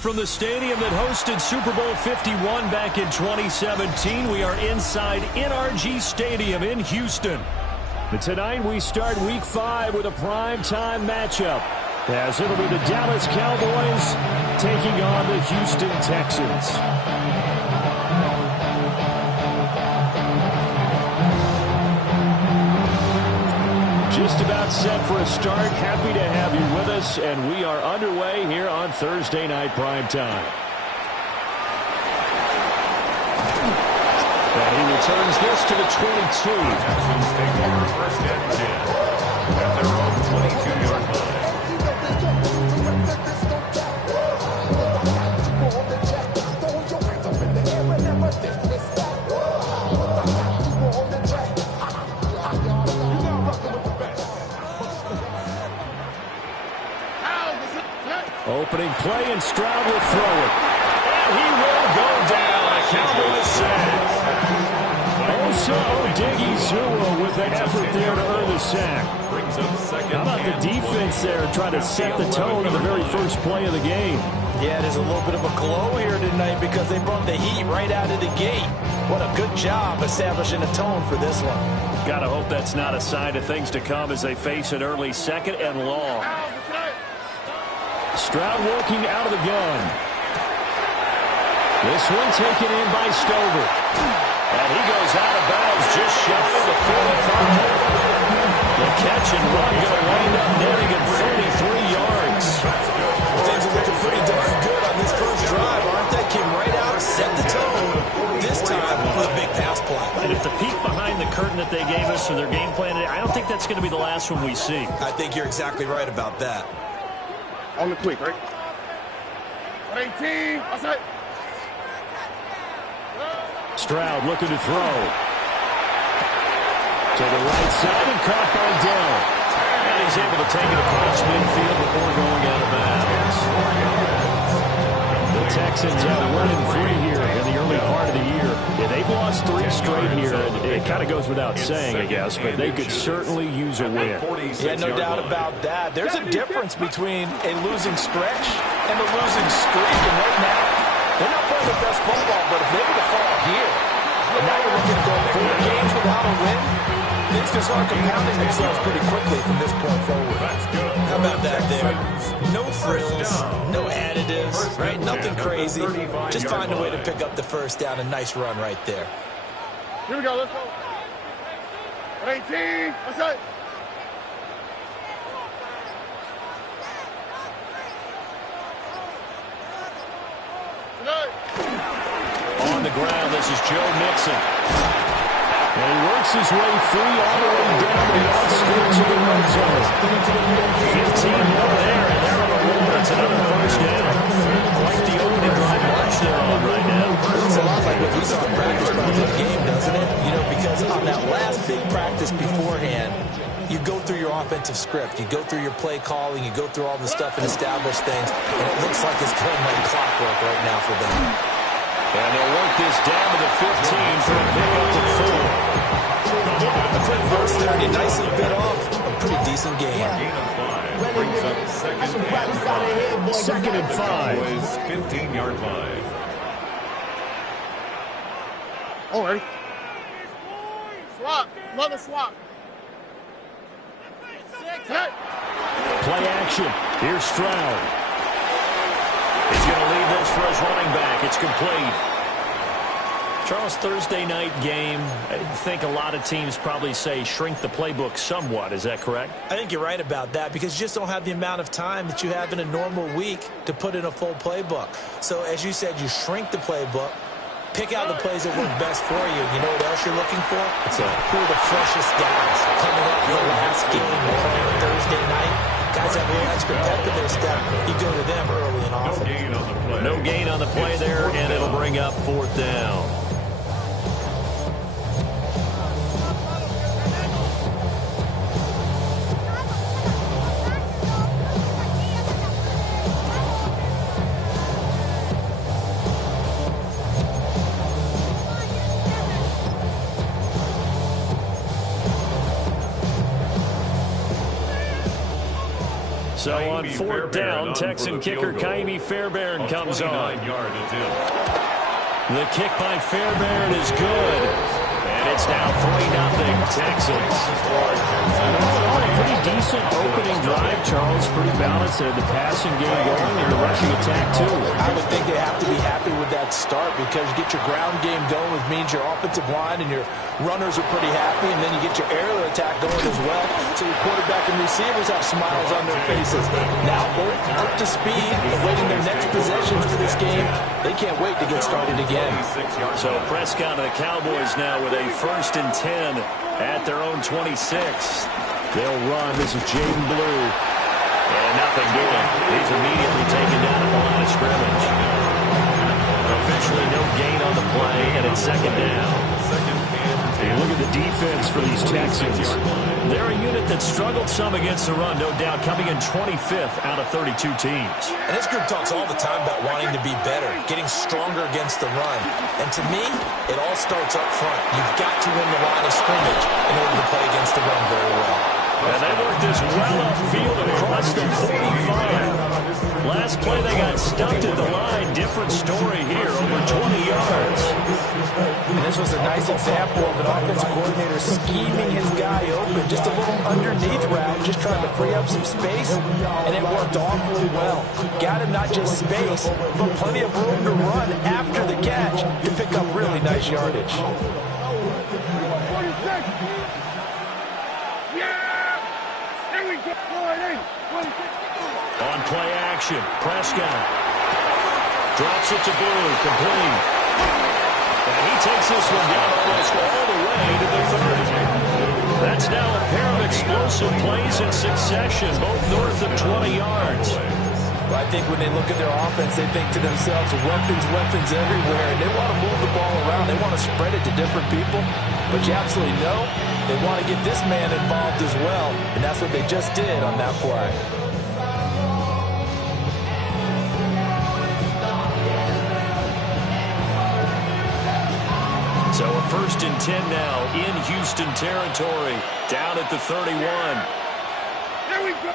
From the stadium that hosted Super Bowl 51 back in 2017, we are inside NRG Stadium in Houston. And tonight we start Week 5 with a primetime matchup, as it'll be the Dallas Cowboys taking on the Houston Texans. Just about set for a start. Happy to have you with us, and we are underway here on Thursday Night Primetime. And he returns this to the 22. Texans take over first and 10 at their own 22-yard line. Opening play, and Stroud will throw it. And he will go down. A Cowboys sack. Osa Odighizuwa with the effort there to earn the sack. How about the defense there trying to set the tone on the very first play of the game? Yeah, there's a little bit of a glow here tonight because they brought the heat right out of the gate. What a good job establishing a tone for this one. Gotta hope that's not a sign of things to come as they face an early second and long. Stroud working out of the gun. This one taken in by Stover. And he goes out of bounds just shy of the 45. The catch and run going to wind up netting him 33 yards. Things are looking pretty darn good on this first drive, aren't they? Came right out, set the tone. This time with a big pass play. And if the peek behind the curtain that they gave us for their game plan, I don't think that's going to be the last one we see. I think you're exactly right about that. On the quick, right? 18, outside. Stroud looking to throw. To the right side and caught by Dell. And he's able to take it across midfield before going out of bounds. The Texans have 1-3 here in the early part of the year. Yeah, they've lost 3 straight here. It kind of goes without saying, I guess, but they could certainly use a win. Yeah, no doubt about that. There's a difference between a losing stretch and a losing streak. And right now, they're not playing their best football, but if they were to fall here, and now you're looking to go 4 games without a win, things can start compounding themselves pretty quickly from this point forward. How about that there? No frills, no additives, right? Nothing crazy. Just find a way to pick up the first down. A nice run right there. Here we go, let's go. 18, outside. On the ground, this is Joe Mixon. And he works his way free all the way down the outskirts of the red zone. 15 more there, and they're on the roll. It's another first down. Quite the opening drive march they're on right now. It looks a lot like what we saw in practice before the game, doesn't it? You know, because on that last big practice beforehand, you go through your offensive script. You go through your play calling. You go through all the stuff and establish things. And it looks like it's going like clockwork right now for them. And they'll work this down to the 15 for a pickup of 4. A quick burst there, and he nicely bit off a pretty decent game. Gain of 5 brings up Second and 5. 15-yard line. Oh, ready? Swap, another swap. Play action. Here's Stroud. He's going to leave this for his running back. It's complete. Charles, Thursday night game, I think a lot of teams probably say shrink the playbook somewhat. Is that correct? I think you're right about that because you just don't have the amount of time that you have in a normal week to put in a full playbook. So, as you said, you shrink the playbook, pick out the plays that work best for you. You know what else you're looking for? Who are the freshest guys coming up for the last game playing on Thursday night? Guys have a little extra pep in their step. You go to them early and often. No gain on the play there, and it'll bring up 4th down. So on fourth down, Texan kicker Kaimi Fairbairn comes on. The kick by Fairbairn is good. And it's now 3-0 Texans. Pretty decent opening drive, Charles. Pretty balanced. They had the passing game going and the rushing attack, too. I would think they have to be happy with that start because you get your ground game going, which means your offensive line and your runners are pretty happy, and then you get your aerial attack going as well. So your quarterback and receivers have smiles on their faces. Now both up to speed, awaiting their next possessions for this game. They can't wait to get started again. So Prescott and the Cowboys now with a 1st and 10 at their own 26. They'll run. This is Jaden Blue. And nothing doing. He's immediately taken down at the line of scrimmage. Officially no gain on the play, and it's 2nd down. Hey, look at the defense for these Texans. They're a unit that struggled some against the run, no doubt, coming in 25th out of 32 teams. And this group talks all the time about wanting to be better, getting stronger against the run. And to me, it all starts up front. You've got to win the line of scrimmage in order to play against the run very well. And they worked this well upfield across the 45. Last play they got stumped at the line. Different story here, over 20 yards. And this was a nice example of an offensive coordinator scheming his guy open. Just a little underneath route, just trying to free up some space, and it worked awfully well. Got him not just space, but plenty of room to run after the catch to pick up really nice yardage. On play action, Prescott drops it to Blue, complete. And he takes this one down almost all the way to the 30. That's now a pair of explosive plays in succession, both north of 20 yards. Well, I think when they look at their offense, they think to themselves, weapons, weapons everywhere, and they want to move the ball around. They want to spread it to different people, but you absolutely know they want to get this man involved as well, and that's what they just did on that play. So a 1st and 10 now in Houston territory, down at the 31. There we go.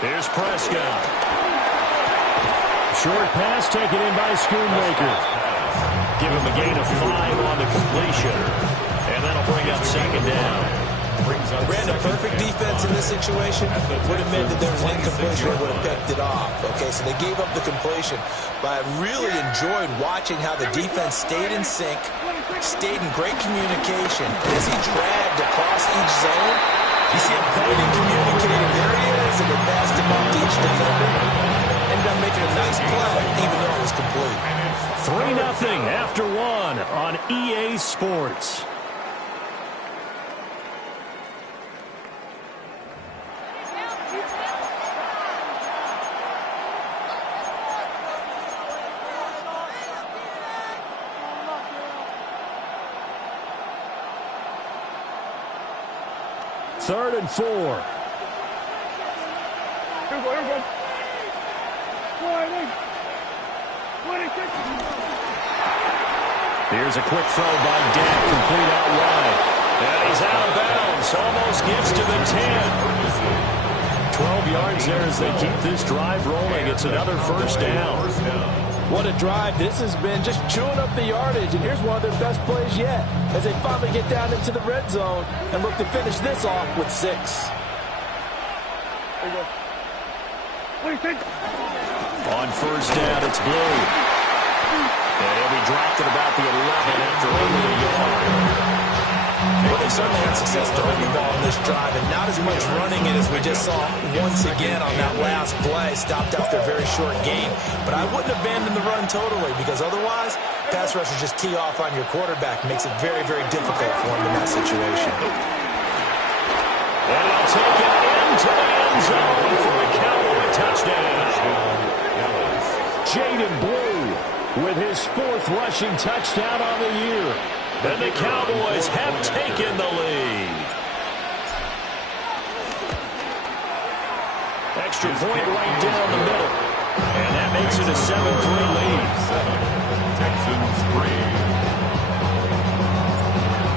Here's Prescott. Short pass taken in by Schoonmaker. Give him a gain of 5 on the completion. And that'll bring up 2nd down. Ran a perfect defense in this situation. Would have meant that there was an incompletion and would have picked it off. Okay, so they gave up the completion. But I really enjoyed watching how the defense stayed in sync, stayed in great communication. As he dragged across each zone, you see him pointing, communicating. There he is, and they passed him up to each defender. Ended up making a nice play, even though it was complete. 3-0 after 1 on EA Sports. Third and 4. Here we go. Here's a quick throw by Dak, complete out wide. And he's out of bounds, almost gets to the 10. 12 yards there as they keep this drive rolling. It's another 1st down. What a drive this has been, just chewing up the yardage. And here's one of their best plays yet as they finally get down into the red zone and look to finish this off with 6. There you go. What do you think? On 1st down, it's Blue. And he'll be drafted about the 11 after only a yard. Well, they certainly had success throwing the ball in this drive, and not as much running it as we just saw once again on that last play. Stopped after a very short gain. But I wouldn't abandon the run totally, because otherwise, pass rushers just tee off on your quarterback. Makes it very, very difficult for him in that situation. And he'll take it into the end zone for a Cowboy touchdown. Jaden Blue with his 4th rushing touchdown on the year. And the Cowboys have taken the lead. Extra point right down the middle. And that makes it a 7-3 lead. Texans 3.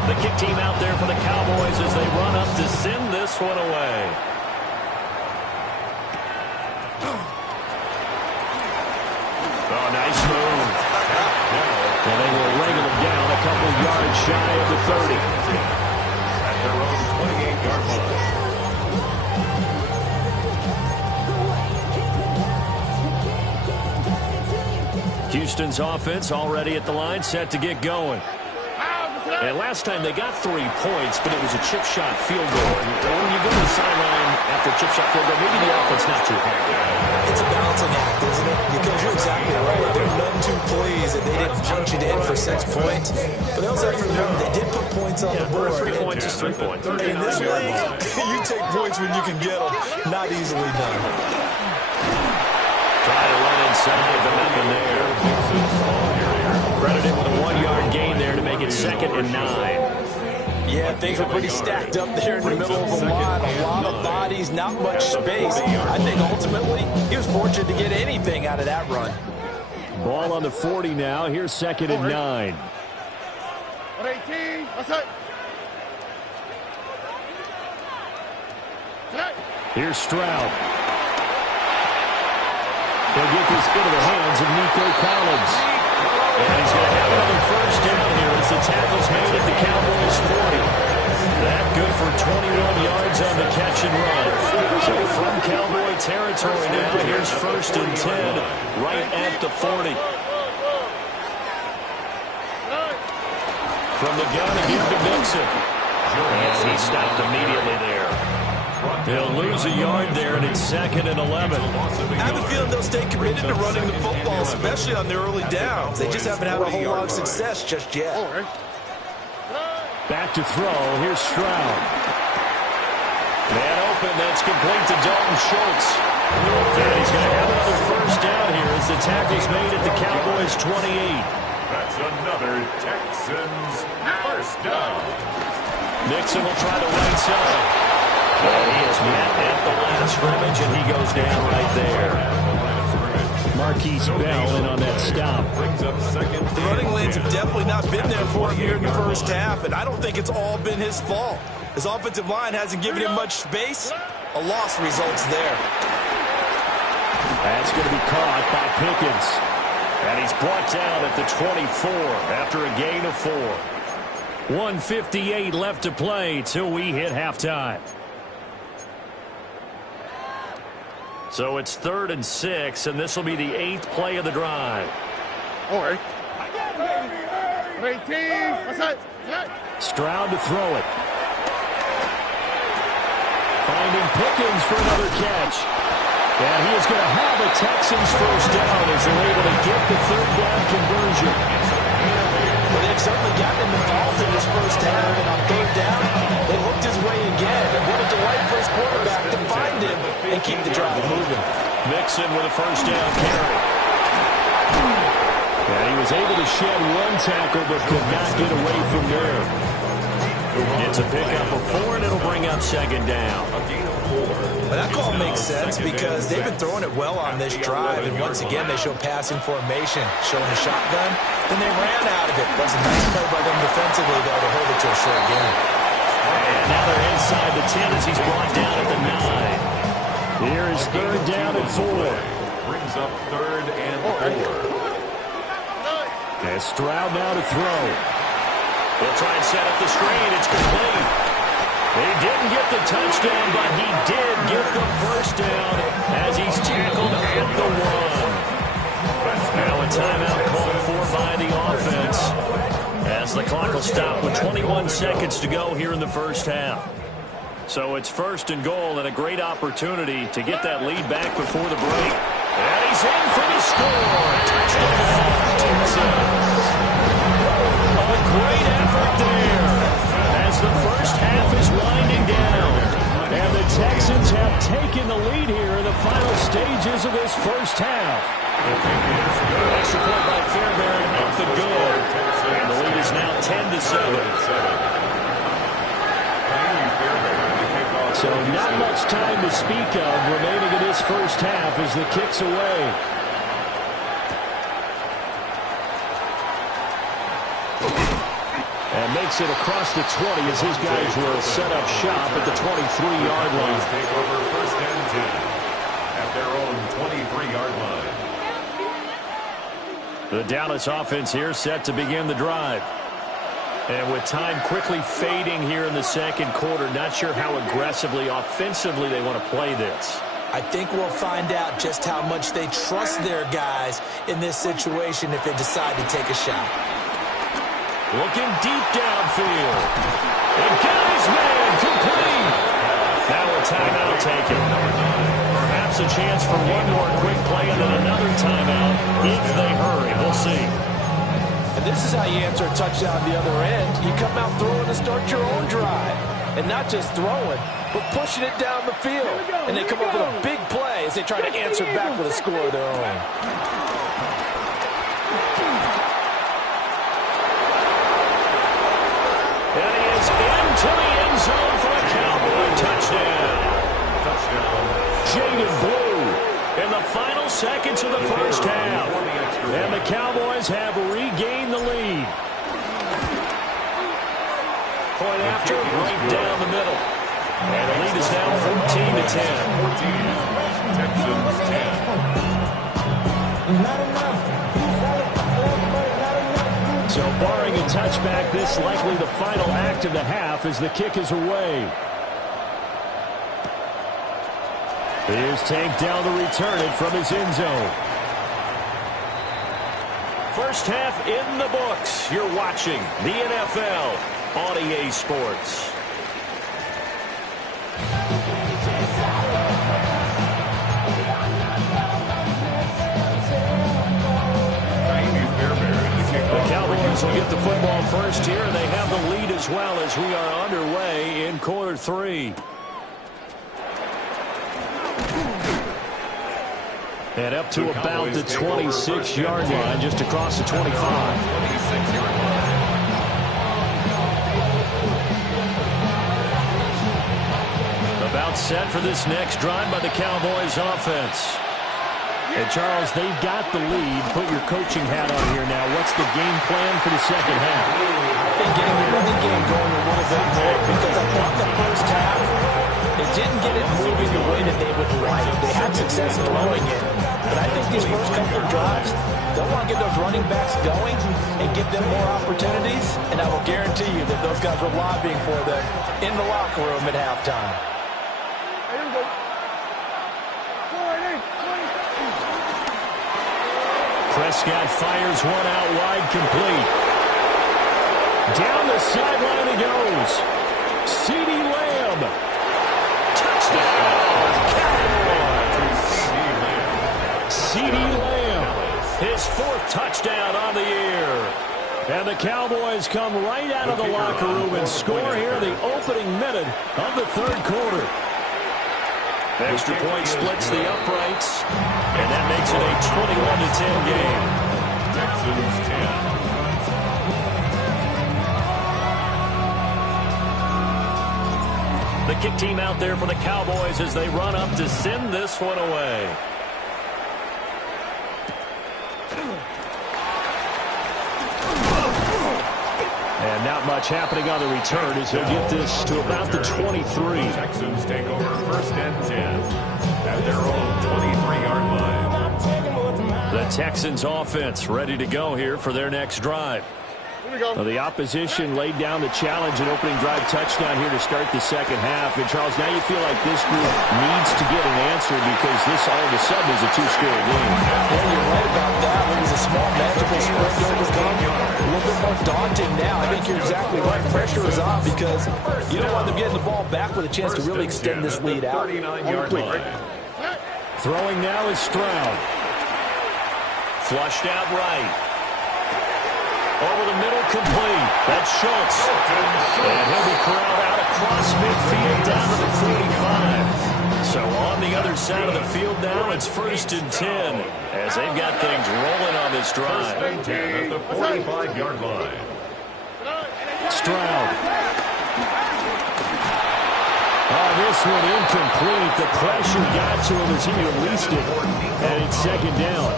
The kick team out there for the Cowboys as they run up to send this one away. Oh, nice move. And they will wrangle him down a couple yards shy of the 30. At their own 28-yard line. Houston's offense already at the line, set to get going. And last time they got 3 points, but it was a chip shot field goal. And when you go to the sideline after a chip shot field goal, maybe the offense not too happy. It's a balancing act, isn't it? Because you're exactly right. There are none too pleased that they didn't punch it in for 6 points. But they also have to remember they did put points on the board. 3 points is 3 points. In this league, you take points when you can get them. Not easily done. Try to run inside, but nothing there. Credited with a 1-yard gain there to make it 2nd and 9. Yeah, things were pretty stacked up there in the middle of the line. A lot of bodies, not much space. I think ultimately he was fortunate to get anything out of that run. Ball on the 40 now. Here's 2nd and 9. 18, what's up? Here's Stroud. He'll get this into the hands of Nico Collins. And he's going to have another first down here as the tackle's made at the Cowboys 40. That good for 21 yards on the catch and run. So from Cowboy territory now, here's 1st and 10 right at the 40. From the gun again to Mixon. And he stopped immediately there. They'll lose a yard there, and it's 2nd and 11. I have a feeling they'll stay committed to running the football, especially on their early downs. They just haven't had a whole lot of success just yet. Back to throw. Here's Stroud. Man open. That's complete to Dalton Schultz. And he's going to have another first down here as the tackle's made at the Cowboys 28. That's another Texans first down. Nixon will try the right side. And he is met at the line of scrimmage, and he goes down right there. Marquise Bell in on that stop. Brings up 2nd. The running lanes have definitely not been there for him here in the first half, and I don't think it's all been his fault. His offensive line hasn't given him much space. A loss results there. That's going to be caught by Pickens. And he's brought down at the 24 after a gain of 4. 1:58 left to play till we hit halftime. So it's 3rd and 6, and this will be the 8th play of the drive. All right. 18, what's up? Stroud to throw it. Finding Pickens for another catch. And he is going to have a Texans first down as they're able to get the 3rd down conversion. Well, they've certainly gotten him involved in this first half, and on 3rd down, they hooked his way again. And what a delight for his quarterback to find him and keep the drive moving. Mixon with a first down carry. And he was able to shed 1 tackle, but could not get away from there. Gets a pickup of 4, and it'll bring up 2nd down. Well, that call makes sense because they've been throwing it well on this drive, and once again they show passing formation, showing a shotgun. Then they ran out of it. That's a nice play by them defensively, though, to hold it to a short game. And now they're inside the 10 as he's brought down at the 9. Here is 3rd down and 4. Brings up 3rd and 4. And Stroud now to throw. They'll try and set up the screen. It's complete. He didn't get the touchdown, but he did get the first down as he's tackled at the 1. Now a timeout called for by the offense as the clock will stop with 21 seconds to go here in the first half. So it's 1st and goal and a great opportunity to get that lead back before the break. And he's in for the score. Touchdown, Texans. A great effort there as the first half is winding down. And the Texans have taken the lead here in the final stages of this first half. Extra point by Fairbairn up the good. And the lead is now 10-7. So not much time to speak of remaining in this first half as the kick's away. And makes it across the 20 as his guys will set up shop at the 23-yard line. Take over 1st and 10 at their own 23-yard line. The Dallas offense here set to begin the drive. And with time quickly fading here in the second quarter, not sure how aggressively, offensively they want to play this. I think we'll find out just how much they trust their guys in this situation if they decide to take a shot. Looking deep downfield. And Guy's man complete. Now a timeout taken. Perhaps a chance for one more quick play and then another timeout if they hurry. We'll see. And this is how you answer a touchdown the other end. You come out throwing to start your own drive. And not just throwing, but pushing it down the field. And they come up with a big play as they try to answer back with a score of their own. And he is into the end zone for a Cowboy touchdown. Jaded Blue in the final seconds of the first half. And the Cowboys have regained the lead. Point after, right down the middle. And the lead is now 14-10. Texans 10. So barring a touchback, this likely the final act of the half as the kick is away. Here's Tank down to return it from his end zone. First half in the books. You're watching the NFL on EA Sports. The Cowboys will get the football first here, and they have the lead as well as we are underway in quarter three. And up to about the 26-yard line, just across the 25. 26-yard line. About set for this next drive by the Cowboys offense. And Charles, they've got the lead. Put your coaching hat on here now. What's the game plan for the second half? I think getting the running game going a little bit more, because I thought the first half, they didn't get it moving the way that they would like. They had success throwing it. But I think these first couple of drives, they'll want to get those running backs going and give them more opportunities. And I will guarantee you that those guys were lobbying for them in the locker room at halftime. Prescott fires one out wide, complete. Down the sideline he goes. CeeDee Lamb. Touchdown, Cowboys. CeeDee Lamb, his fourth touchdown on the year. And the Cowboys come right out of the locker room and score here in the opening minute of the third quarter. Extra point splits the uprights, and that makes it a 21-10 game. Texans 10. The kick team out there for the Cowboys as they run up to send this one away. And not much happening on the return as he'll get this to about the 23. Texans take over first and 10 at their own 23-yard line. The Texans offense ready to go here for their next drive. Well, the opposition laid down the challenge and opening drive touchdown here to start the second half. And, Charles, now you feel like this group needs to get an answer because this all of a sudden is a two-score game. Well, you're right about that. It was a small, manageable spread to overcome. A little bit more daunting now. I think you're exactly right. Pressure is on because you don't want them getting the ball back with a chance to really extend this lead out. 39-yard line. Throwing now is Stroud. Flushed out right. Over the middle, complete. That's Schultz. And he'll be corralled out across midfield down to the 45. So on the other side of the field now, it's first and 10 as they've got things rolling on this drive. First and 10 at the 45-yard line. Stroud. Oh, this one incomplete. The pressure got to him as he released it. And it's second down.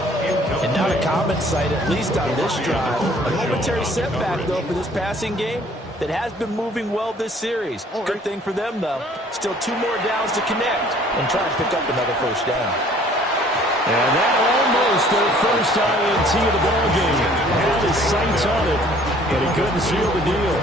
And not a common sight, at least on this drive. A momentary setback, though, for this passing game that has been moving well this series. Good thing for them, though. Still 2 more downs to connect and try and pick up another first down. And that almost their first INT of the ball game. Had his sights on it, but he couldn't seal the deal.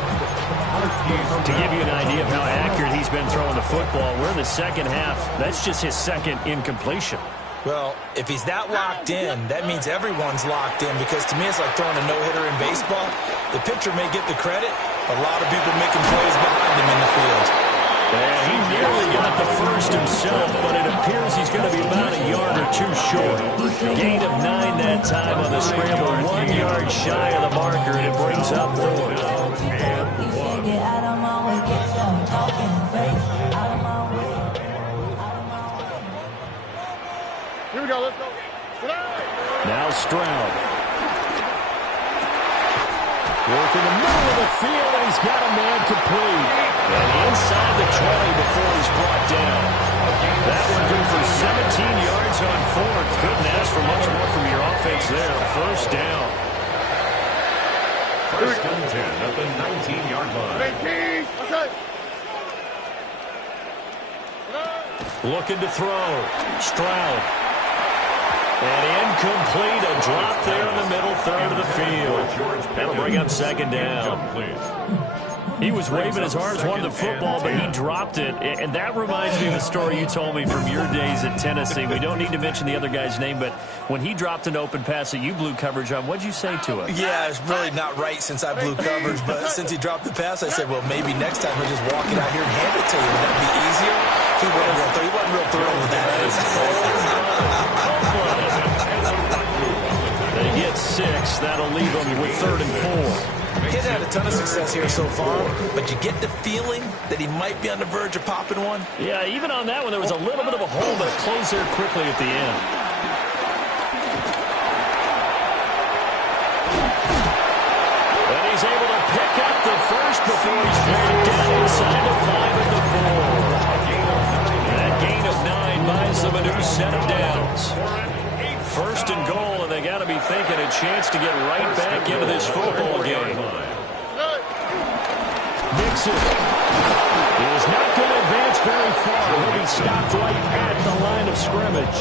To give you an idea of how accurate he's been throwing the football, we're in the second half. That's just his second incompletion. Well, if he's that locked in, that means everyone's locked in, because to me it's like throwing a no-hitter in baseball. The pitcher may get the credit, a lot of people making plays behind him in the field. And he nearly got the first himself, but it appears he's going to be about a yard or two short. Gain of 9 that time on the scramble, 1 yard shy of the marker, and it brings up fourth. Here we go, let's go. Now Stroud. Work in the middle of the field, and he's got a man complete. And inside the 20 before he's brought down. That one good for 17 yards on fourth. Couldn't ask for much more from your offense there. First down. First and 10 at the 19-yard line. Okay. Looking to throw. Stroud. And incomplete. A drop there in the middle third of the field. That'll bring up second down. He was waving his arms, wanted the football, but he dropped it. And that reminds me of a story you told me from your days at Tennessee. We don't need to mention the other guy's name, but when he dropped an open pass that you blew coverage on, what'd you say to him? Yeah, it's really not right since I blew coverage, but since he dropped the pass, I said, well, maybe next time he'll just walk it out here and hand it to you. Would that be easier? He wasn't real thrilled with that. They get 6. That'll leave them with 3rd and 4. He's had a ton of success here so far, but you get the feeling that he might be on the verge of popping one. Yeah, even on that one, there was a little bit of a hole, but it closed there quickly at the end. And he's able to pick up the first before he's brought down inside the 5 at the 4. And that gain of 9 buys them a new set of downs. First and goal, and they got to be thinking a chance to get right back into this football game. Nixon is not going to advance very far. He'll be stopped right at the line of scrimmage.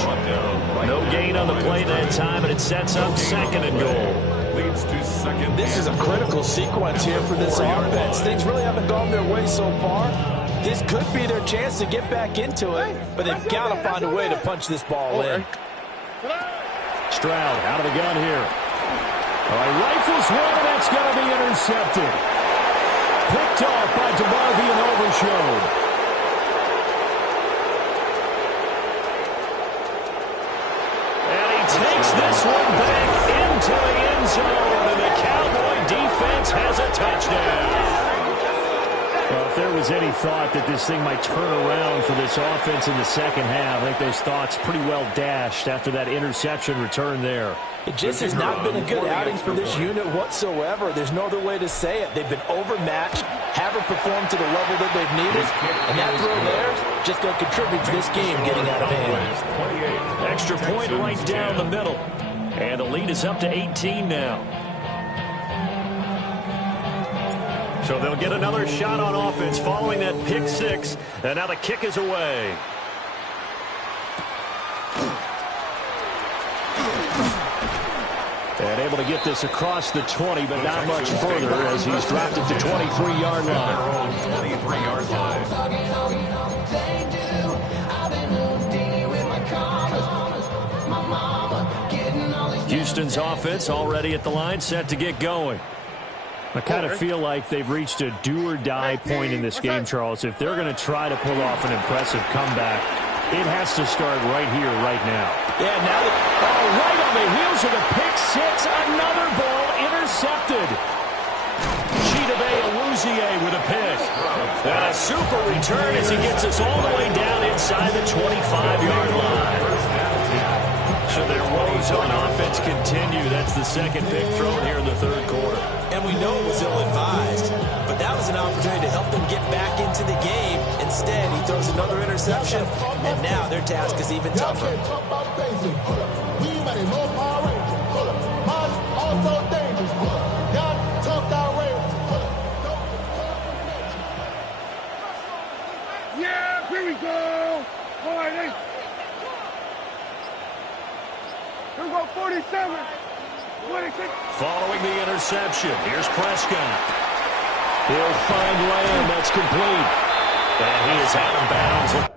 No gain on the play that time, and it sets up second and goal. Leads to second. This is a critical sequence here for this offense. Things really haven't gone their way so far. This could be their chance to get back into it, but they've got to find a way to punch this ball in. Stroud out of the gun here. All right, rifles one, and that's going to be intercepted. Picked off by DeMarvie and Overshowed. And he takes this one back into the end zone, and the Cowboy defense has a touchdown. Well, if there was any thought that this thing might turn around for this offense in the second half, I think those thoughts pretty well dashed after that interception return there. It just has not been a good outing for this unit whatsoever. There's no other way to say it. They've been overmatched, haven't performed to the level that they've needed, and that throw there just going to contribute to this game getting out of hand. Extra point right down the middle, and the lead is up to 18 now. So they'll get another shot on offense following that pick 6, and now the kick is away. And able to get this across the 20, but not much further as he's dropped it to 23-yard line. 23-yard line. Houston's offense already at the line, set to get going. I kind of feel like they've reached a do-or-die point in this game, Charles. If they're going to try to pull off an impressive comeback, it has to start right here, right now. Yeah, now right on the heels of the pick 6, another ball intercepted. Chidobe Awuzie with a pick. And a super return as he gets us all the way down inside the 25-yard line. So their woes on offense continue. That's the second pick thrown here in the third quarter. And we know it was ill-advised, but that was an opportunity to help them get back into the game. Instead, he throws another interception, and now their task is even tougher. Yeah, here we go. All right, Here we go, 47. 26. Following the interception, here's Prescott. He'll find Lamb. That's complete. And he is out of bounds.